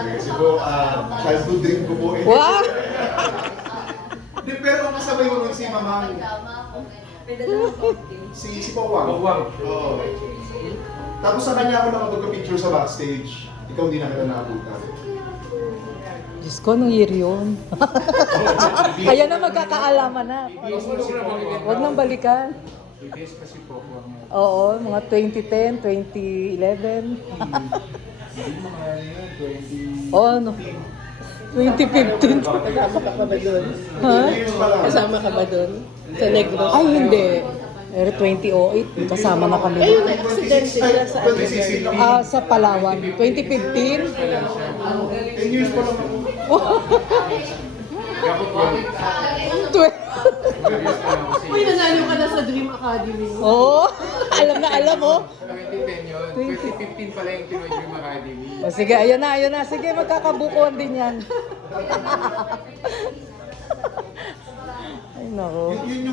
Kasi po, childhood dream ko po. Wow! Hindi, pero ang kasabay mo rin si Mamang. Si Pawang. Oo. Tapos sa kanya ako nakapagka-picture sa backstage. Ikaw hindi na kita nakabutan. Diyos ko, anong year yun? Kaya na magkakaalaman na. Huwag nang balikan. BTS kasi po ako ang Oo, mga 2010, 2011. hindi mga 20... Oo, ano? 2015. Kasama ka pa ba doon? Ha? Years pa lang. Kasama ka ba doon? Sa Negros? Ay, hindi. Pero 2008, kasama na kami. Ayun, na-accident sila sa ano. 2016. Sa Palawan. 2015? 10 years pa lang ako. Kapot po. Uy, nanalo ka na sa Dream Academy. Oo, alam na alam mo. 2010 yun. 2015 pala yung Pinoy Dream Academy. O, sige, ayun na, ayun na. Sige, magkakabukuan din yan. Ay, nako. Yun yung